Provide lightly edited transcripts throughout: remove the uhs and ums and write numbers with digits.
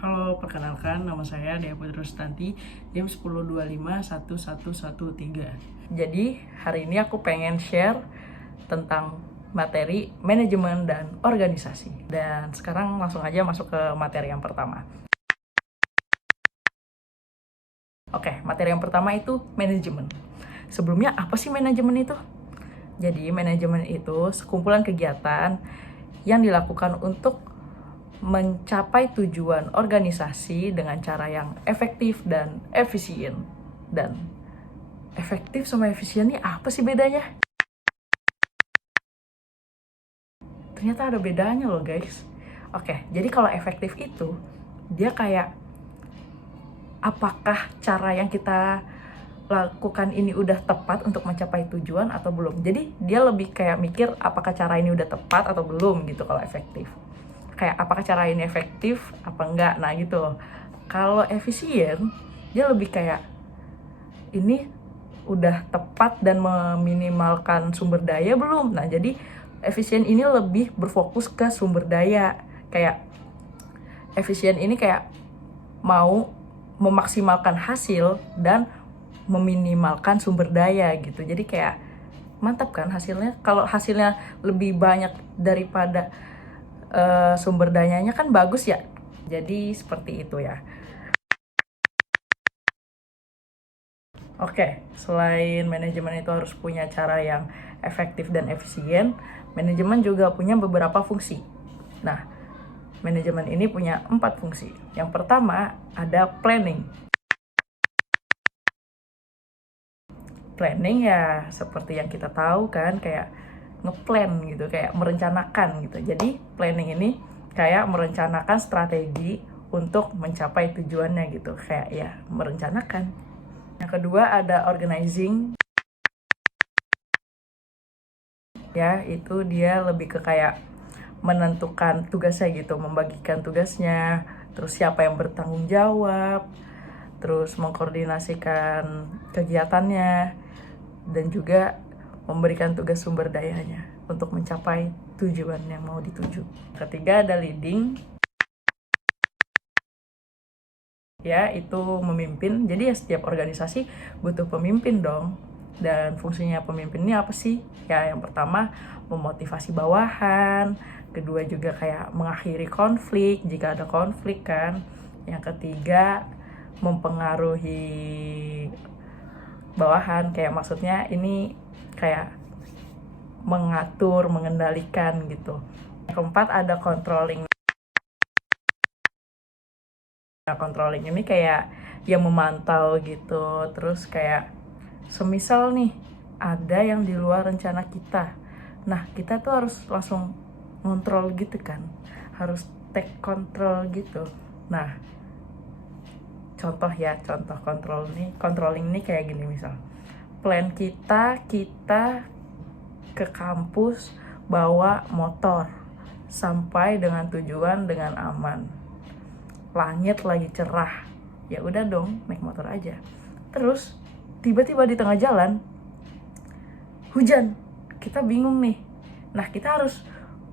Halo, perkenalkan nama saya Dea Putri Rustanti, jam 10.25 1113. Jadi, hari ini aku pengen share tentang materi manajemen dan organisasi. Dan sekarang langsung aja masuk ke materi yang pertama. Oke, materi yang pertama itu manajemen. Sebelumnya apa sih manajemen itu? Jadi, manajemen itu sekumpulan kegiatan yang dilakukan untuk mencapai tujuan organisasi dengan cara yang efektif dan efisien. Dan efektif sama efisien ini apa sih bedanya? Ternyata ada bedanya loh guys. Oke, jadi kalau efektif itu dia kayak apakah cara yang kita lakukan ini udah tepat untuk mencapai tujuan atau belum. Jadi dia lebih kayak mikir apakah cara ini udah tepat atau belum gitu kalau efektif. Kayak apakah cara ini efektif apa enggak, nah gitu. Kalau efisien dia lebih kayak ini udah tepat dan meminimalkan sumber daya belum. Nah jadi efisien ini lebih berfokus ke sumber daya. Kayak efisien ini kayak mau memaksimalkan hasil dan meminimalkan sumber daya gitu. Jadi kayak mantap kan hasilnya. Kalau hasilnya lebih banyak daripada sumber dayanya kan bagus ya. Jadi seperti itu ya. Oke, selain manajemen itu harus punya cara yang efektif dan efisien, manajemen juga punya beberapa fungsi. Nah, manajemen ini punya 4 fungsi. Yang pertama ada planning. Planning ya seperti yang kita tahu kan, kayak ngeplan gitu, kayak merencanakan gitu. Jadi planning ini kayak merencanakan strategi untuk mencapai tujuannya gitu, kayak ya merencanakan. Yang kedua ada organizing. Ya, itu dia lebih ke kayak menentukan tugasnya gitu, membagikan tugasnya, terus siapa yang bertanggung jawab, terus mengkoordinasikan kegiatannya, dan juga memberikan tugas sumber dayanya untuk mencapai tujuan yang mau dituju. Ketiga ada leading. Ya, itu memimpin. Jadi ya setiap organisasi butuh pemimpin dong. Dan fungsinya pemimpin ini apa sih? Ya, yang pertama memotivasi bawahan, kedua juga kayak mengakhiri konflik jika ada konflik kan. Yang ketiga mempengaruhi bawahan, kayak maksudnya ini kayak mengatur, mengendalikan gitu. Yang keempat ada controlling. Nah, controlling ini kayak yang memantau gitu, terus kayak semisal nih ada yang di luar rencana kita, nah kita tuh harus langsung ngontrol gitu kan, harus take control gitu. Nah contoh ya, contoh controlling ini kayak gini, misal plan kita ke kampus bawa motor sampai dengan tujuan dengan aman, langit lagi cerah, ya udah dong naik motor aja. Terus tiba-tiba di tengah jalan hujan, kita bingung nih. Nah kita harus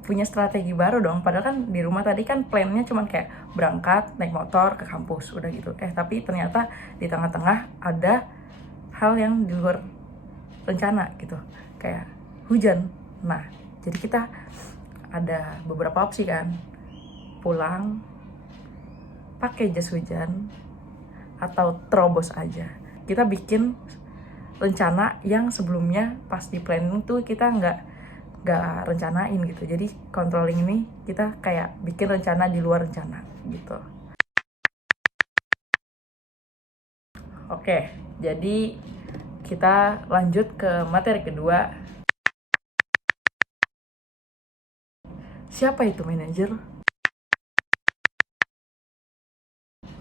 punya strategi baru dong, padahal kan di rumah tadi kan plannya cuma kayak berangkat naik motor ke kampus udah gitu. Tapi ternyata di tengah-tengah ada hal yang di luar rencana gitu, kayak hujan. Nah jadi kita ada beberapa opsi kan, pulang pakai jas hujan atau terobos aja. Kita bikin rencana yang sebelumnya pas di planning tuh kita nggak rencanain gitu. Jadi controlling ini kita kayak bikin rencana di luar rencana gitu. Oke, jadi kita lanjut ke materi kedua. Siapa itu manajer?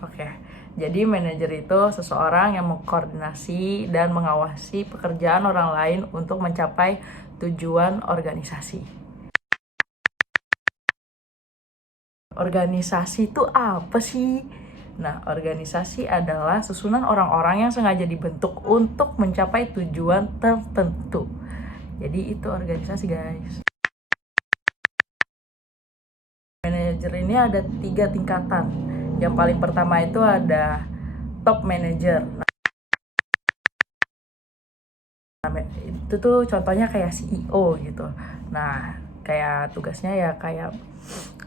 Oke, jadi manajer itu seseorang yang mengkoordinasi dan mengawasi pekerjaan orang lain untuk mencapai tujuan organisasi. Organisasi itu apa sih? Nah, organisasi adalah susunan orang-orang yang sengaja dibentuk untuk mencapai tujuan tertentu. Jadi itu organisasi guys. Manajer ini ada 3 tingkatan. Yang paling pertama itu ada top manager. Nah, itu tuh contohnya kayak CEO gitu. Nah, kayak tugasnya ya kayak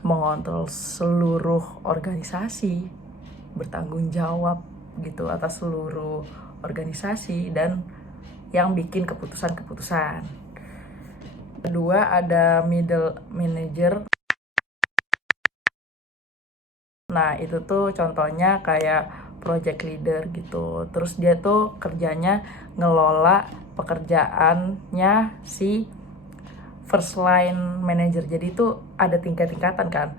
mengontrol seluruh organisasi, bertanggung jawab gitu atas seluruh organisasi dan yang bikin keputusan-keputusan. Kedua ada middle manager. Nah, itu tuh contohnya kayak project leader gitu. Terus dia tuh kerjanya ngelola pekerjaannya si first line manager. Jadi itu ada tingkat-tingkatan kan.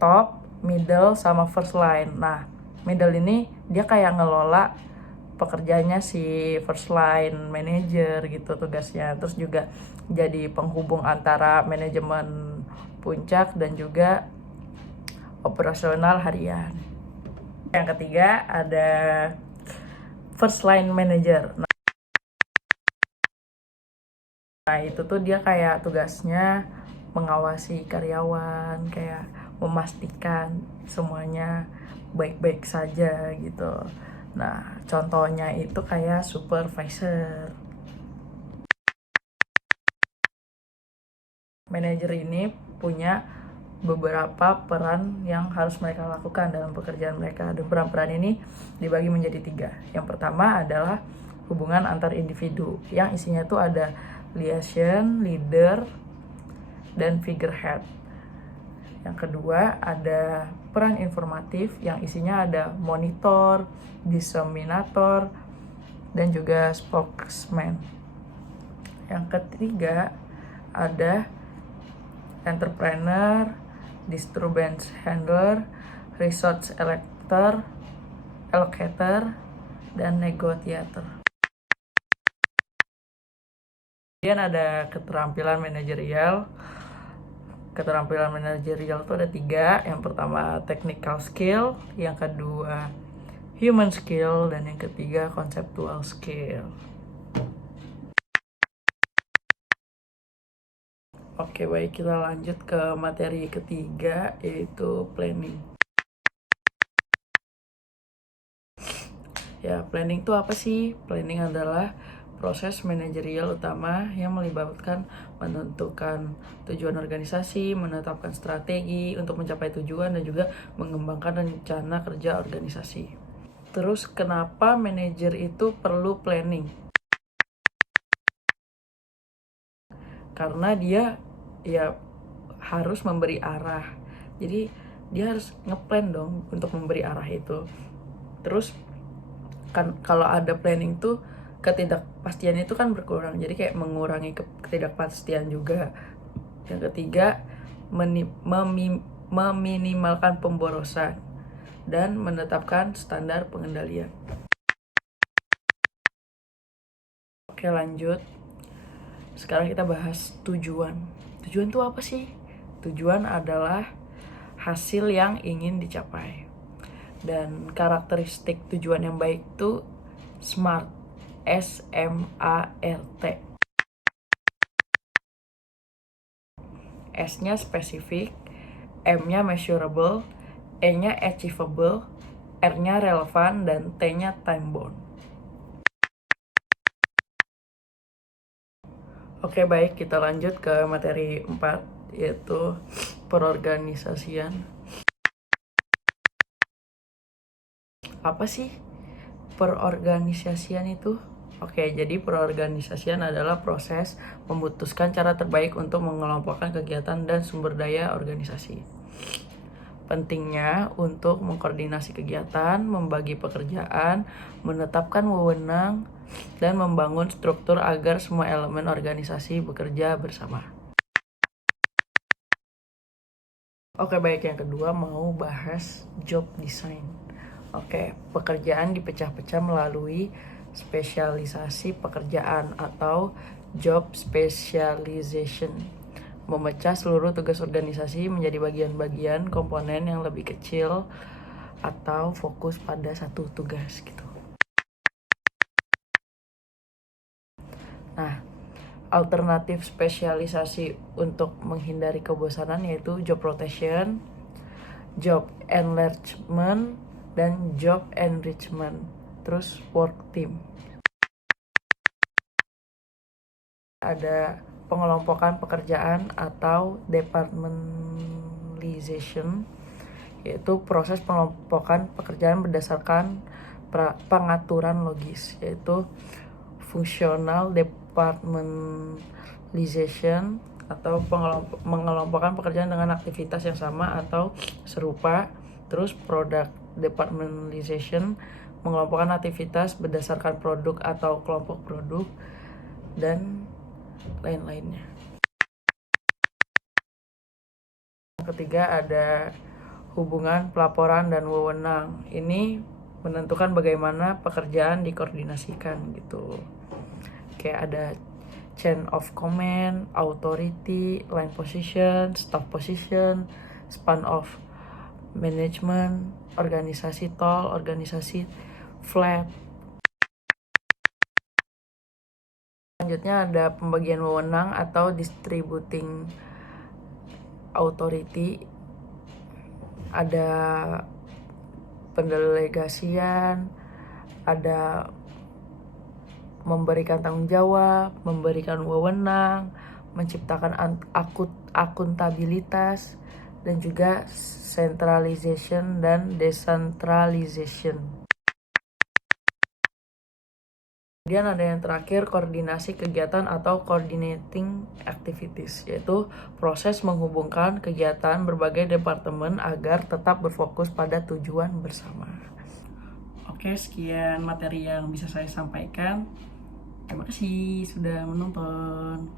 Top, middle, sama first line. Nah, middle ini dia kayak ngelola pekerjaannya si first line manager gitu tugasnya. Terus juga jadi penghubung antara manajemen puncak dan juga operasional harian. Yang ketiga ada first line manager. Nah, itu tuh dia kayak tugasnya mengawasi karyawan, kayak memastikan semuanya baik-baik saja gitu. Nah, contohnya itu kayak supervisor. Manajer ini punya beberapa peran yang harus mereka lakukan dalam pekerjaan mereka. Dan peran-peran ini dibagi menjadi 3. Yang pertama adalah hubungan antar individu, yang isinya tuh ada liaison, leader, dan figurehead. Yang kedua ada peran informatif, yang isinya ada monitor, disseminator, dan juga spokesman. Yang ketiga ada entrepreneur, disturbance handler, resource allocator, dan negotiator. Kemudian ada keterampilan manajerial. Keterampilan manajerial itu ada 3. Yang pertama technical skill, yang kedua human skill, dan yang ketiga conceptual skill. Oke, baik, kita lanjut ke materi ketiga, yaitu planning. Ya, planning itu apa sih? Planning adalah proses manajerial utama yang melibatkan menentukan tujuan organisasi, menetapkan strategi untuk mencapai tujuan, dan juga mengembangkan rencana kerja organisasi. Terus kenapa manajer itu perlu planning? Karena dia ya harus memberi arah. Jadi dia harus ngeplan dong untuk memberi arah itu. Terus kan kalau ada planning tuh ketidakpastian itu kan berkurang, jadi kayak mengurangi ketidakpastian juga. Yang ketiga meminimalkan pemborosan dan menetapkan standar pengendalian. Oke, lanjut. Sekarang kita bahas tujuan. Tujuan itu apa sih? Tujuan adalah hasil yang ingin dicapai. Dan karakteristik tujuan yang baik itu SMART. S-M-A-R-T. S-nya spesifik, M-nya measurable, E-nya achievable, R-nya relevan, dan T-nya time bound. Oke, baik, kita lanjut ke materi 4, yaitu perorganisasian. Apa sih perorganisasian itu? Oke, jadi perorganisasian adalah proses memutuskan cara terbaik untuk mengelompokkan kegiatan dan sumber daya organisasi. Pentingnya untuk mengkoordinasi kegiatan, membagi pekerjaan, menetapkan wewenang, dan membangun struktur agar semua elemen organisasi bekerja bersama. Oke, baik, yang kedua mau bahas job design. Oke, pekerjaan dipecah-pecah melalui spesialisasi pekerjaan atau job specialization. Memecah seluruh tugas organisasi menjadi bagian-bagian komponen yang lebih kecil atau fokus pada satu tugas gitu. Nah, alternatif spesialisasi untuk menghindari kebosanan yaitu job rotation, job enlargement, dan job enrichment. Terus work team. Ada pengelompokan pekerjaan atau departmentalization, yaitu proses pengelompokan pekerjaan berdasarkan pengaturan logis, yaitu functional departmentalization atau mengelompokkan pekerjaan dengan aktivitas yang sama atau serupa. Terus product departmentalization, mengelompokkan aktivitas berdasarkan produk atau kelompok produk, dan lain-lainnya. Yang ketiga ada hubungan pelaporan dan wewenang. Ini menentukan bagaimana pekerjaan dikoordinasikan gitu. Kayak ada chain of command, authority, line position, staff position, span of management, organisasi tol, organisasi flat. Selanjutnya ada pembagian wewenang atau distributing authority. Ada pendelegasian, ada memberikan tanggung jawab, memberikan wewenang, menciptakan akuntabilitas, dan juga centralization dan decentralization. Kemudian ada yang terakhir, koordinasi kegiatan atau coordinating activities, yaitu proses menghubungkan kegiatan berbagai departemen agar tetap berfokus pada tujuan bersama. Oke, sekian materi yang bisa saya sampaikan. Terima kasih sudah menonton.